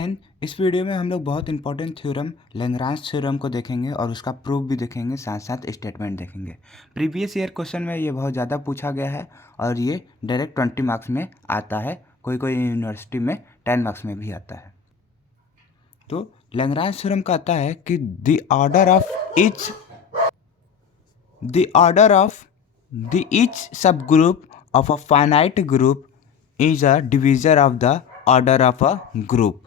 And इस video में हम लोग बहुत इंपॉर्टेंट थ्योरम लैग्रांज थ्योरम को देखेंगे और उसका प्रूफ भी देखेंगे, साथ साथ स्टेटमेंट देखेंगे। प्रीवियस ईयर क्वेश्चन में ये बहुत ज़्यादा पूछा गया है और ये डायरेक्ट 20 मार्क्स में आता है, कोई कोई यूनिवर्सिटी में 10 मार्क्स में भी आता है। तो लैग्रांज थ्योरम कहता है कि the order of the each subgroup of a finite group is a divisor of the order of a group.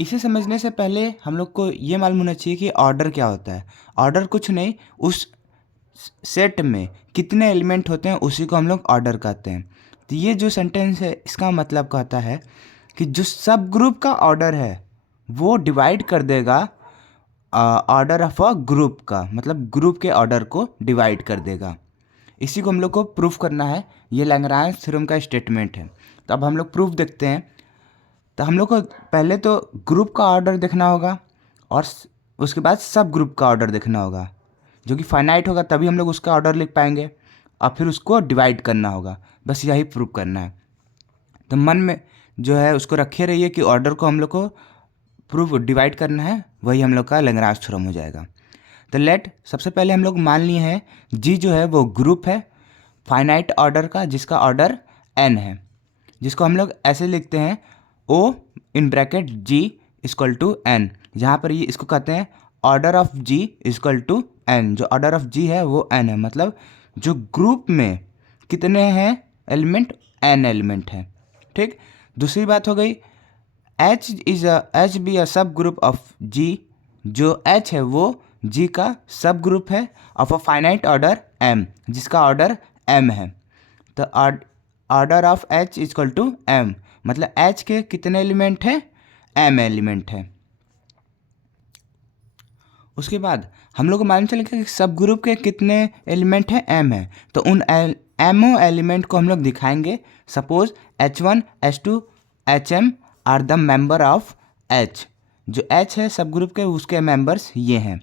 इसे समझने से पहले हम लोग को ये मालूम होना चाहिए कि ऑर्डर क्या होता है। ऑर्डर कुछ नहीं, उस सेट में कितने एलिमेंट होते हैं उसी को हम लोग ऑर्डर कहते हैं। तो ये जो सेंटेंस है इसका मतलब कहता है कि जो सब ग्रुप का ऑर्डर है वो डिवाइड कर देगा ऑर्डर ऑफ अ ग्रुप का, मतलब ग्रुप के ऑर्डर को डिवाइड कर देगा। इसी को हम लोग को प्रूफ करना है। ये लैग्रांज थ्योरम का स्टेटमेंट है। तो अब हम लोग प्रूफ देखते हैं। तो हम लोग को पहले तो ग्रुप का ऑर्डर देखना होगा और उसके बाद सब ग्रुप का ऑर्डर देखना होगा, जो कि फाइनाइट होगा, तभी हम लोग उसका ऑर्डर लिख पाएंगे और फिर उसको डिवाइड करना होगा। बस यही प्रूफ करना है। तो मन में जो है उसको रखे रहिए कि ऑर्डर को हम लोग को प्रूफ डिवाइड करना है, वही हम लोग का लैग्रांज थ्योरम हो जाएगा। तो सबसे पहले हम लोग मान लिए हैं जी जो है वो ग्रुप है फाइनाइट ऑर्डर का, जिसका ऑर्डर n है, जिसको हम लोग ऐसे लिखते हैं O in bracket G equal to n, जहाँ पर ये इसको कहते हैं order of G equal to n। जो ऑर्डर ऑफ G है वो n है, मतलब जो ग्रुप में कितने हैं एलिमेंट, n एलिमेंट है। ठीक, दूसरी बात हो गई H बी अ सब ग्रुप ऑफ G। जो H है वो G का सब ग्रुप है of a finite order M, जिसका ऑर्डर M है। तो order of H equal to M, मतलब H के कितने एलिमेंट हैं, M एलिमेंट है। उसके बाद हम लोग को मालूम चलेगा कि सब ग्रुप के कितने एलिमेंट हैं, M है। तो उन एमओ एलिमेंट को हम लोग दिखाएंगे। Suppose H1 H2 HM are the member of H। जो H है सब ग्रुप के, उसके मेंबर्स ये हैं।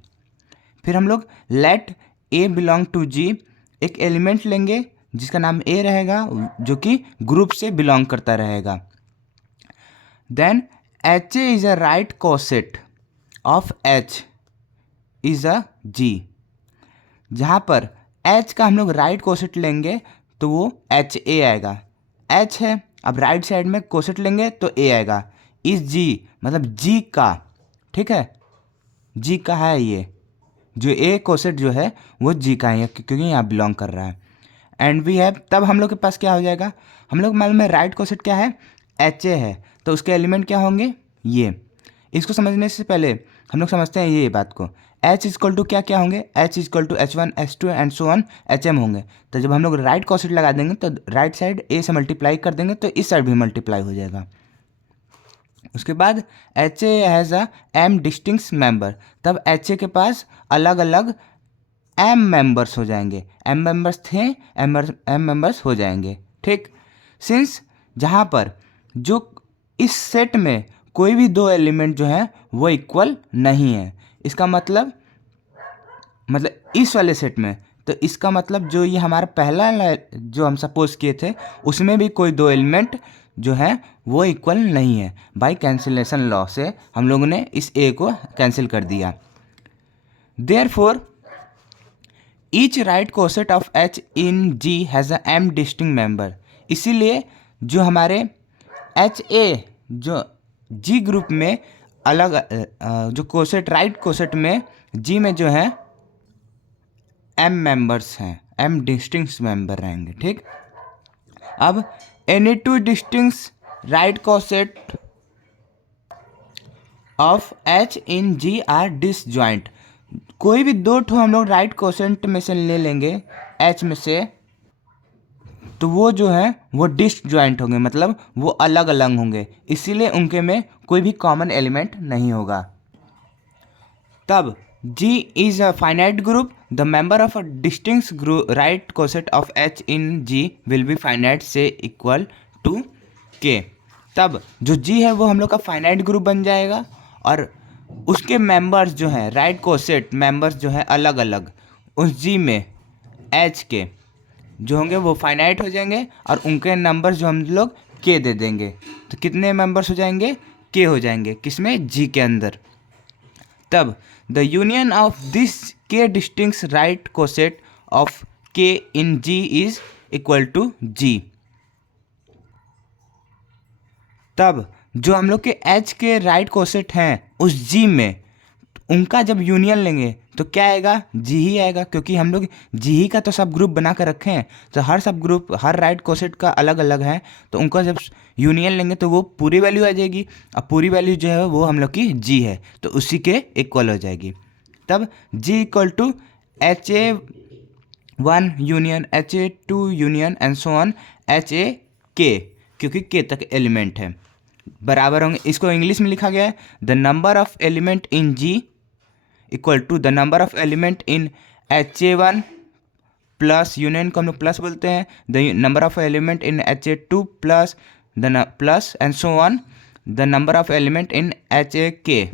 फिर हम लोग let A belong to G, एक एलिमेंट लेंगे जिसका नाम A रहेगा, जो कि ग्रुप से बिलोंग करता रहेगा। Then HA is a right coset of H is a G, जहाँ पर H का हम लोग राइट कोसेट लेंगे तो वो HA आएगा। H है, अब राइट साइड में कोसेट लेंगे तो A आएगा। इस G मतलब G का, ठीक है, G का है ये, जो A कोसेट जो है वो G का है क्योंकि यहाँ बिलोंग कर रहा है। एंड वी हैव, तब हम लोग के पास क्या हो जाएगा, हम लोग मालूम है राइट कोसेट क्या है, HA है, तो उसके एलिमेंट क्या होंगे ये। इसको समझने से पहले हम लोग समझते हैं ये बात को। H इक्वल टू क्या क्या होंगे, H equal to H1 H2 and so on HM होंगे। तो जब हम लोग राइट कोसेट लगा देंगे तो राइट साइड A से मल्टीप्लाई कर देंगे तो इस साइड भी मल्टीप्लाई हो जाएगा। उसके बाद HA has a M distinct member, तब HA के पास अलग अलग M मेंबर्स हो जाएंगे। M मेंबर्स थे, M मेंबर्स हो जाएंगे। ठीक, सिंस जहाँ पर जो इस सेट में कोई भी दो एलिमेंट जो है वो इक्वल नहीं है, इसका मतलब इस वाले सेट में, तो इसका मतलब जो ये हमारा पहला जो हम सपोज किए थे उसमें भी कोई दो एलिमेंट जो है वो इक्वल नहीं है। बाय कैंसिलेशन लॉ से हम लोगों ने इस A को कैंसिल कर दिया। Therefore each right coset of H in G has a M distinct member. इसीलिए जो हमारे HA जो G ग्रुप में अलग जो कोसेट राइट कोसेट में G में जो है M मेंबर्स हैं, M डिस्टिंक्ट मेंबर रहेंगे। ठीक, अब any two distinct right coset of H in G are disjoint. कोई भी दो ठो हम लोग राइट कोसेंट में से ले लेंगे H में से, तो वो जो है वो डिसजॉइंट होंगे, मतलब वो अलग अलग होंगे, इसीलिए उनके में कोई भी कॉमन एलिमेंट नहीं होगा। तब G is a finite group, the member of a distinct group right coset of H in G will be finite से इक्वल टू K। तब जो G है वो हम लोग का फाइनाइट ग्रुप बन जाएगा और उसके मेंबर्स जो हैं राइट कोसेट मेंबर्स जो हैं अलग अलग उस G में H के जो होंगे वो फाइनाइट हो जाएंगे और उनके नंबर्स जो हम लोग K दे देंगे। तो कितने मेंबर्स हो जाएंगे, के हो जाएंगे, किसमें, जी के अंदर। तब द यूनियन ऑफ दिस के डिस्टिंक्ट राइट कोसेट ऑफ के इन जी इज इक्वल टू जी। तब जो हम लोग के एच के राइट कोसेट हैं उस जी में, उनका जब यूनियन लेंगे तो क्या आएगा, जी ही आएगा, क्योंकि हम लोग जी ही का तो सब ग्रुप बना कर रखे हैं। तो हर सब ग्रुप, हर राइट कोसेट का अलग अलग है, तो उनका जब यूनियन लेंगे तो वो पूरी वैल्यू आ जाएगी। अब पूरी वैल्यू जो है वो हम लोग की जी है, तो उसी के इक्वल हो जाएगी। तब G equal to HA1 union HA2 union and so on HAK, क्योंकि के तक एलिमेंट है, बराबर होंगे। इसको इंग्लिश में लिखा गया है the number of element in G equal to the number of element in HA1 plus, union को हम लोग प्लस बोलते हैं, the number of element in HA2 plus the plus and so on the number of element in HAK,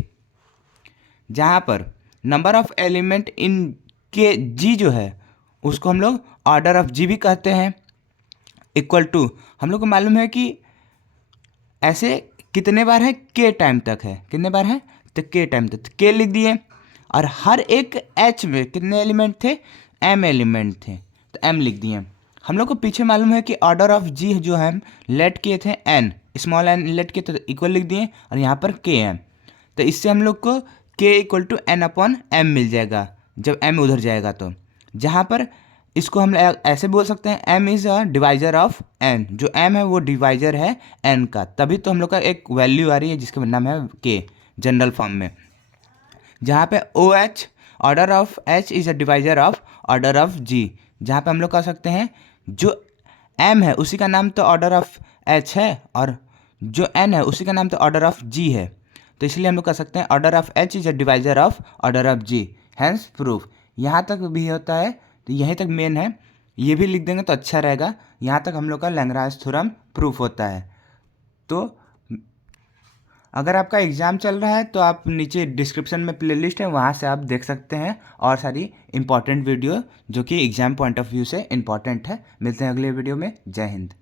जहाँ पर number of element इन के जी जो है उसको हम लोग ऑर्डर ऑफ जी भी कहते हैं। इक्वल टू, हम लोग को मालूम है कि ऐसे कितने बार है, के टाइम तक है, कितने बार है, तो के टाइम तक के लिख दिए। और हर एक एच में कितने एलिमेंट थे, एम एलिमेंट थे, तो एम लिख दिए। हम लोग को पीछे मालूम है कि ऑर्डर ऑफ जी जो है लेट किए थे एन, स्मॉल एन लेट किए तो इक्वल लिख दिए, और यहाँ पर के एम, तो इससे हम लोग को K equal to n upon m मिल जाएगा जब एम उधर जाएगा। तो जहाँ पर इसको हम ऐसे बोल सकते हैं, M is a divisor of N, जो एम है वो डिवाइजर है एन का, तभी तो हम लोग का एक वैल्यू आ रही है जिसका नाम है के जनरल फॉर्म में। जहाँ पे O H, order of H is a divisor of order of G, जहाँ पे हम लोग कह सकते हैं जो एम है उसी का नाम तो ऑर्डर ऑफ एच है, और जो एन है उसी का नाम तो ऑर्डर ऑफ जी है, तो इसलिए हम लोग कह सकते हैं order of H is a divisor of order of G, hence proof. यहाँ तक भी होता है, तो यहीं तक मेन है, ये भी लिख देंगे तो अच्छा रहेगा। यहाँ तक हम लोग का लैग्रांज थ्योरम प्रूफ होता है। तो अगर आपका एग्ज़ाम चल रहा है तो आप नीचे डिस्क्रिप्शन में प्लेलिस्ट है, वहाँ से आप देख सकते हैं और सारी इंपॉर्टेंट वीडियो जो कि एग्ज़ाम पॉइंट ऑफ व्यू से इंपॉर्टेंट है। मिलते हैं अगले वीडियो में। जय हिंद।